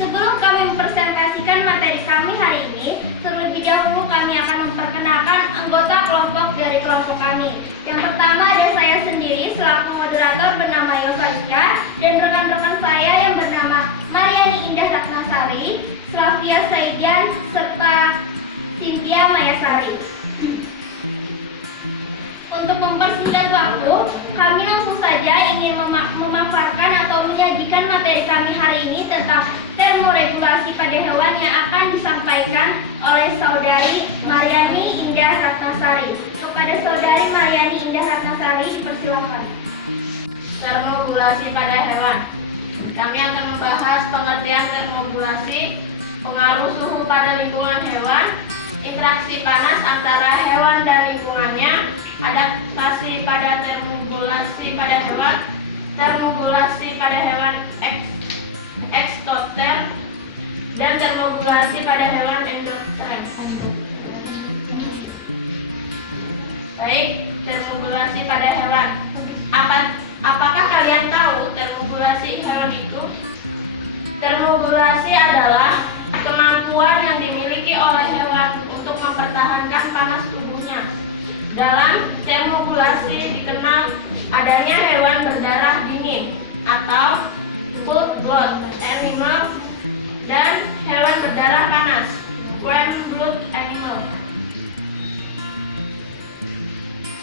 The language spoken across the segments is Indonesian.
Sebelum kami mempresentasikan materi kami hari ini, terlebih dahulu kami akan memperkenalkan anggota kelompok dari kelompok kami. Yang pertama ada saya sendiri selaku moderator bernama Yosaika dan rekan-rekan saya yang bernama Mariani Indah Ratnasari, Slavia Saidian, serta Cynthia Mayasari. Untuk mempersingkat waktu, kami langsung saja ingin memaparkan atau menyajikan materi kami hari ini tentang termoregulasi pada hewan yang akan disampaikan oleh Saudari Mariani Indah Ratnasari. Kepada Saudari Mariani Indah Ratnasari, dipersilakan. Termoregulasi pada hewan. Kami akan membahas pengertian termoregulasi, pengaruh suhu pada lingkungan hewan, interaksi panas antara hewan dan lingkungannya, adaptasi pada termoregulasi pada hewan, termoregulasi pada hewan ekstoter, dan termoregulasi pada hewan endoter. Baik, termoregulasi pada hewan. Apakah kalian tahu termoregulasi hewan itu? Termoregulasi adalah kemampuan yang dimiliki oleh hewan untuk mempertahankan panas tubuhnya. Dalam termoregulasi dikenal adanya hewan berdarah dingin atau cold blood animal dan hewan berdarah panas warm blood animal.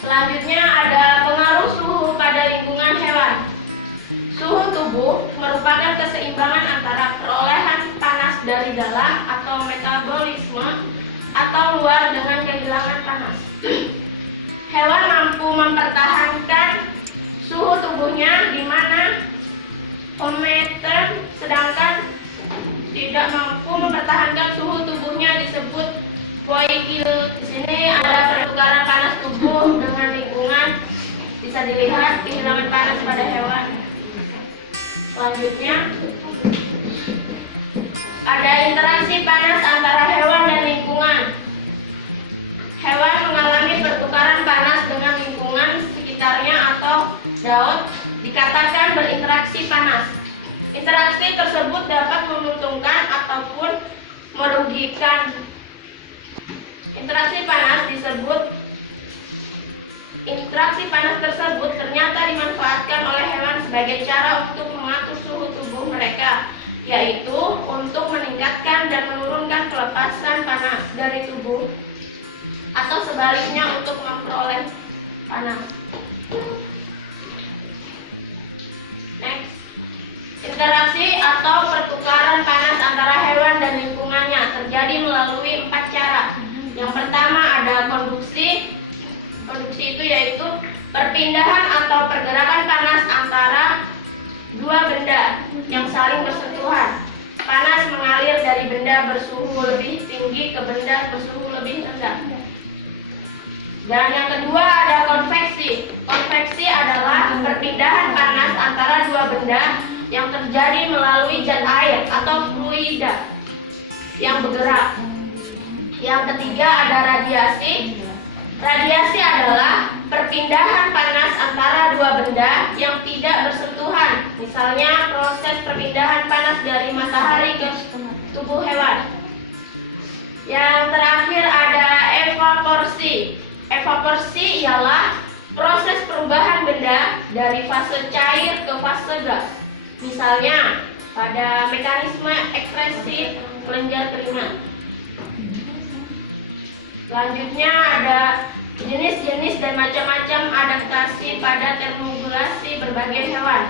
Selanjutnya ada pengaruh suhu pada lingkungan hewan. Suhu tubuh merupakan keseimbangan antara perolehan panas dari dalam atau metabolisme atau luar dengan kehilangan panas. Hewan mampu mempertahankan suhu tubuhnya di mana homeostatis, sedangkan tidak mampu mempertahankan suhu tubuhnya disebut poikil. Di sini ada pertukaran panas tubuh dengan lingkungan. Bisa dilihat kehilangan panas pada hewan. Selanjutnya ada interaksi panas antara hewan dan lingkungan. Hewan mengalami pertukaran panas dengan lingkungan sekitarnya atau daud dikatakan berinteraksi panas. Interaksi tersebut dapat menguntungkan ataupun merugikan. Interaksi panas tersebut ternyata dimanfaatkan oleh hewan sebagai cara untuk mengatur suhu tubuh mereka, yaitu untuk meningkatkan dan menurunkan pelepasan panas dari tubuh atau sebaliknya untuk memperoleh panas. Next. Interaksi atau pertukaran panas antara hewan dan lingkungannya terjadi melalui 4 cara. Yang pertama ada konduksi. Konduksi itu yaitu perpindahan atau pergerakan panas antara dua benda yang saling bersentuhan. Panas mengalir dari benda bersuhu lebih tinggi ke benda bersuhu lebih rendah. Dan yang kedua ada konveksi. Konveksi adalah perpindahan panas antara dua benda yang terjadi melalui zat air atau fluida yang bergerak. Yang ketiga ada radiasi. Radiasi adalah perpindahan panas antara dua benda yang tidak bersentuhan. Misalnya proses perpindahan panas dari matahari ke tubuh hewan. Yang terakhir ada evaporasi. Evaporasi ialah proses perubahan benda dari fase cair ke fase gas. Misalnya pada mekanisme ekspresi kelenjar keringat. Selanjutnya ada jenis-jenis dan macam-macam adaptasi pada termoregulasi berbagai hewan.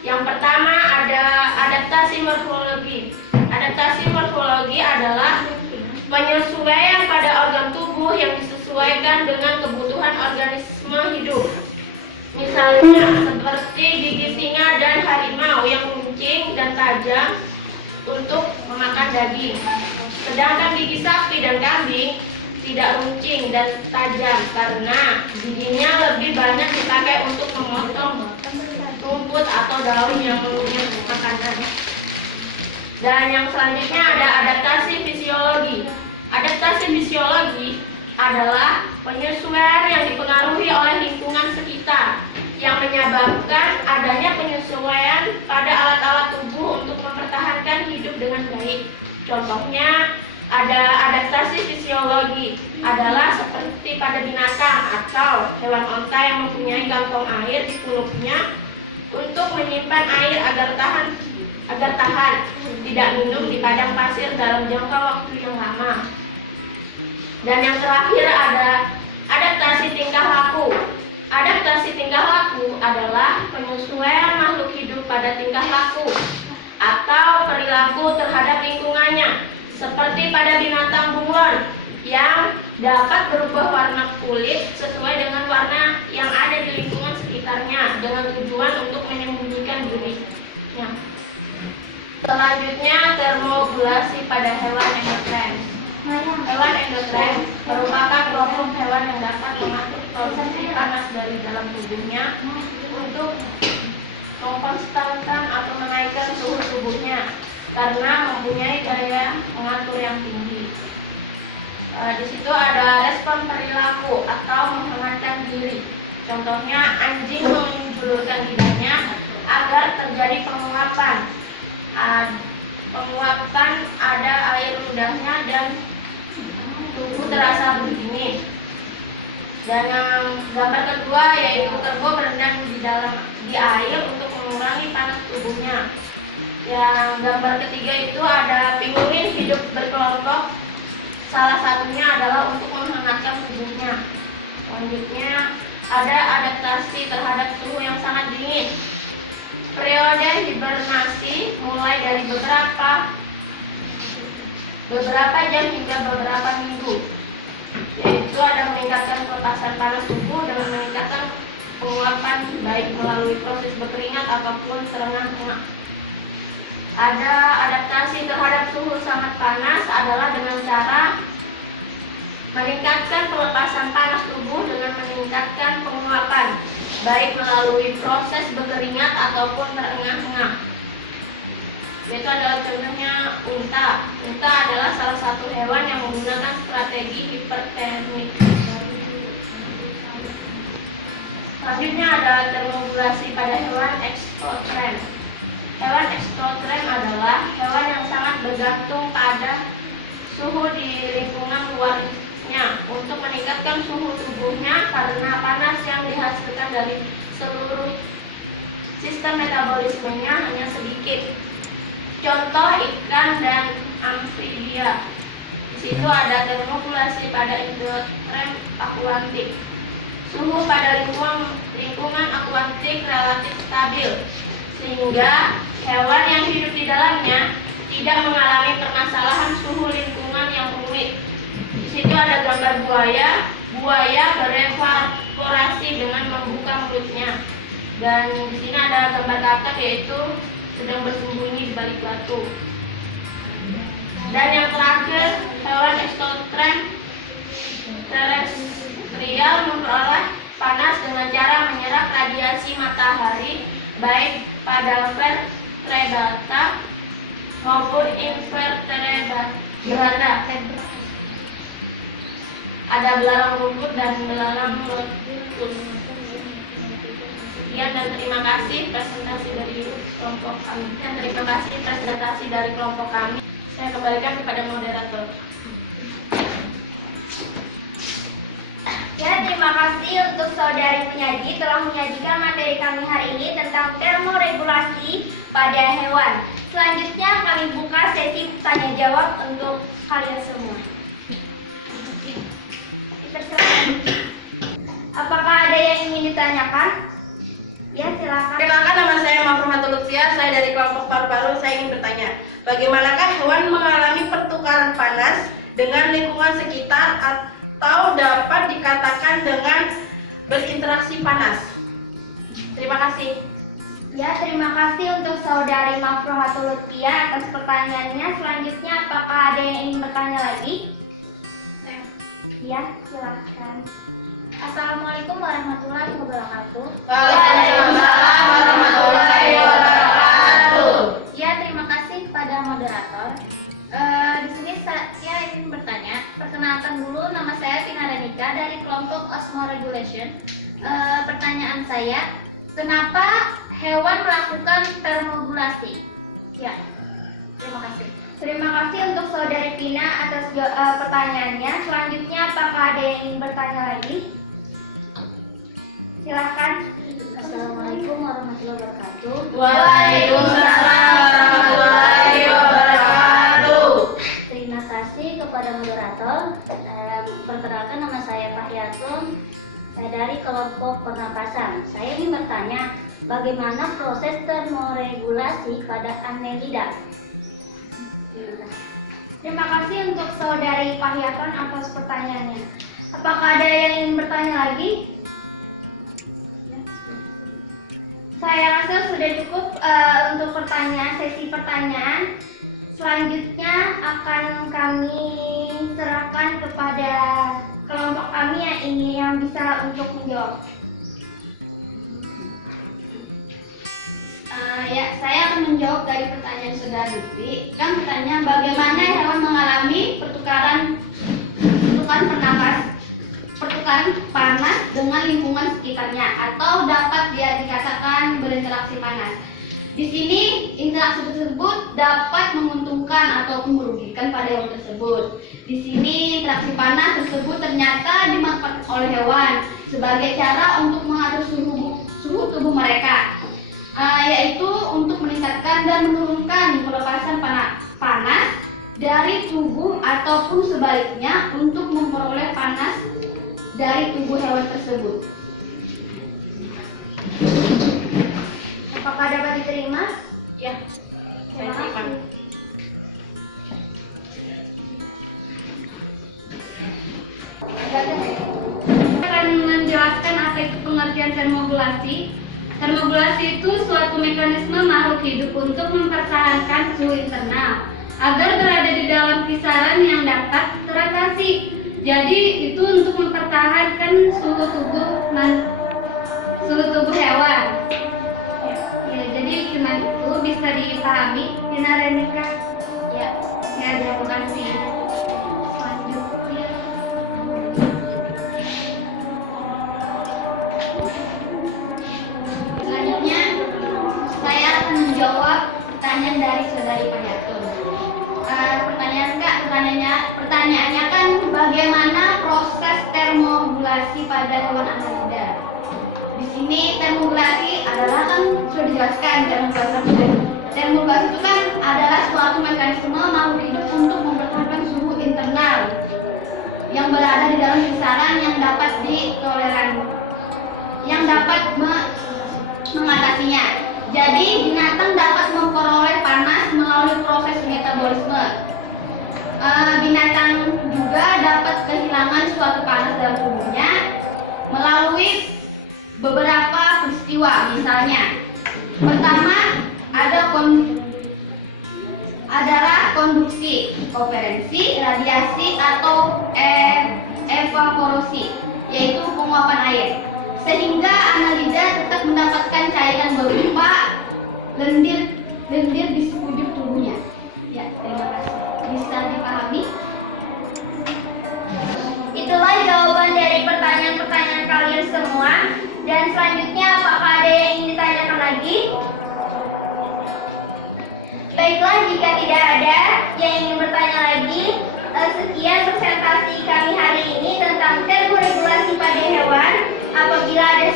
Yang pertama ada adaptasi morfologi. Adaptasi morfologi adalah penyesuaian pada organ tubuh yang disesuaikan dengan kebutuhan organisme hidup. Misalnya seperti gigi singa dan harimau yang runcing dan tajam untuk memakan daging. Sedangkan gigi sapi dan kambing tidak runcing dan tajam karena giginya lebih banyak dipakai untuk memotong rumput atau daun yang mengunyah makanan. Dan yang selanjutnya ada adaptasi fisiologi. Adaptasi fisiologi adalah penyesuaian yang dipengaruhi oleh lingkungan sekitar yang menyebabkan adanya penyesuaian pada alat-alat tubuh untuk mempertahankan memungkinkan hidup dengan baik. Contohnya ada adaptasi fisiologi adalah seperti pada binatang atau hewan onta yang mempunyai kantong air di kulupnya untuk menyimpan air agar tahan tidak minum di padang pasir dalam jangka waktu yang lama. Dan yang terakhir ada adaptasi tingkah laku. Adaptasi tingkah laku adalah penyesuaian makhluk hidup pada tingkah laku atau perilaku terhadap lingkungannya, seperti pada binatang bunglon yang dapat berubah warna kulit sesuai dengan warna yang ada di lingkungan sekitarnya dengan tujuan untuk menyembunyikan dirinya. Selanjutnya, termogulasi pada hewan endotren. Hewan endotren merupakan kelompok hewan yang dapat mengatur produksi panas dari dalam tubuhnya untuk mengkonstankan atau menaikkan suhu tubuhnya karena mempunyai daya mengatur yang tinggi. Di situ ada respon perilaku atau menghangatkan diri. Contohnya anjing menjulurkan lidahnya agar terjadi penguapan. Penguapan ada air ludahnya dan tubuh terasa berdingin. Dan yang gambar kedua yaitu kerbau berenang di air untuk mengurangi panas tubuhnya. Yang gambar ketiga itu ada pinguin hidup berkelompok. Salah satunya adalah untuk menghangatkan tubuhnya. Selanjutnya ada adaptasi terhadap suhu yang sangat dingin. Periode hibernasi mulai dari beberapa jam hingga beberapa minggu, yaitu ada meningkatkan pelepasan panas tubuh dengan meningkatkan penguapan baik melalui proses berkeringat ataupun terengah-engah. Ada adaptasi terhadap suhu sangat panas adalah dengan cara meningkatkan pelepasan panas tubuh dengan meningkatkan penguapan baik melalui proses berkeringat ataupun terengah-engah. Yaitu adalah contohnya unta. Unta adalah salah satu hewan yang menggunakan strategi hipertermik. Selanjutnya ada termogulasi pada hewan ekstotren. Hewan ekstotren adalah hewan yang sangat bergantung pada suhu di lingkungan luarnya untuk meningkatkan suhu tubuhnya karena panas yang dihasilkan dari seluruh sistem metabolismenya hanya sedikit. Contoh ikan dan amfibia. Di situ ada termogulasi pada endotren akuatik. Suhu pada lingkungan akuatik relatif stabil, sehingga hewan yang hidup di dalamnya tidak mengalami permasalahan suhu lingkungan yang rumit. Di situ ada gambar buaya. Buaya berevaporasi dengan membuka mulutnya. Dan di sini ada gambar kakak yaitu sedang bersembunyi di balik batu. Dan yang terakhir, hewan ekstotren terestrial memperoleh panas dengan cara menyerap radiasi matahari baik pada vertebrata maupun invertebrata. Ada belalang rumput dan belalang meletus. Sekian dan terima kasih presentasi dari kelompok kami. Saya kembalikan kepada moderator. Ya, terima kasih untuk saudari penyaji telah menyajikan materi kami hari ini tentang termoregulasi pada hewan. Selanjutnya kami buka sesi tanya jawab untuk kalian semua. Persilakan. Apakah ada yang ingin ditanyakan? Ya, silakan. Perkenalkan, nama saya Mafruhatul Lutfia, saya dari kelompok paru-paru. Saya ingin bertanya, bagaimanakah hewan mengalami pertukaran panas dengan lingkungan sekitar atau dapat dikatakan dengan berinteraksi panas? Terima kasih. Ya, terima kasih untuk saudari Mafruhatul Lutfia atas pertanyaannya. Selanjutnya, apakah ada yang ingin bertanya lagi? Ya, silakan. Assalamualaikum warahmatullahi wabarakatuh. Waalaikumsalam warahmatullahi wabarakatuh. Ya, terima kasih kepada moderator. Di sini saya ingin bertanya. Perkenalkan dulu, nama saya Tina Danika dari kelompok Osmoregulation. Pertanyaan saya, kenapa hewan melakukan termogulasi? Ya. Terima kasih. Terima kasih untuk Saudari Pina atas pertanyaannya. Selanjutnya, apakah ada yang ingin bertanya lagi? Silakan. Assalamualaikum warahmatullahi wabarakatuh. Waalaikumsalam warahmatullahi wabarakatuh. Terima kasih kepada moderator. Perkenalkan, nama saya Fahyatun. Saya dari kelompok pernapasan. Saya ingin bertanya, bagaimana proses termoregulasi pada annelida? Terima kasih. Terima kasih untuk Saudari Fahyatun atas pertanyaannya. Apakah ada yang ingin bertanya lagi? Saya rasa sudah cukup untuk sesi pertanyaan. Selanjutnya akan kami serahkan kepada kelompok kami yang bisa untuk menjawab. Saya akan menjawab dari pertanyaan Saudara Lutfi. Kan bertanya bagaimana hewan mengalami pertukaran panas dengan lingkungan sekitarnya, atau dapat dia dikatakan berinteraksi panas. Di sini interaksi tersebut dapat menguntungkan ataupun merugikan pada hewan tersebut. Di sini interaksi panas tersebut ternyata dimanfaatkan oleh hewan sebagai cara untuk mengatur suhu tubuh mereka, yaitu untuk meningkatkan dan menurunkan pelepasan panas dari tubuh ataupun sebaliknya untuk memperoleh panas dari tubuh hewan tersebut. Apakah dapat diterima? Ya, saya terima. Akan menjelaskan apa itu pengertian termogulasi. Termogulasi itu suatu mekanisme makhluk hidup untuk mempertahankan suhu internal agar berada di dalam kisaran yang dapat teratasi. Jadi itu untuk mempertahankan suhu tubuh hewan. Ya, jadi cuma itu bisa dipahami, Tina Renika. Ya, terima kasih. Selanjutnya, saya akan menjawab pertanyaan dari Saudari Fahyatun. Pertanyaannya kan bagaimana proses termogulasi pada hewan annelida. Di sini termogulasi adalah kan sudah dijelaskan termogulasi itu kan adalah suatu mekanisme makhluk hidup untuk mempertahankan suhu internal yang berada di dalam kisaran yang dapat ditoleran, yang dapat mengatasinya. Jadi binatang dapat memperoleh panas melalui proses metabolisme. Binatang juga dapat kehilangan suatu panas dalam tubuhnya melalui beberapa peristiwa. Misalnya, pertama adalah konduksi, konferensi, radiasi atau evaporasi, yaitu penguapan air, sehingga annelida tetap mendapatkan cairan berupa lendir di sekujur tubuhnya. Ya, terima kasih. Bisa dipahami? Itulah jawaban dari pertanyaan-pertanyaan kalian semua. Dan selanjutnya, apakah ada yang ingin ditanyakan lagi? Baiklah, jika tidak ada yang ingin bertanya lagi, sekian presentasi kami hari ini tentang termoregulasi pada hewan. Apabila ada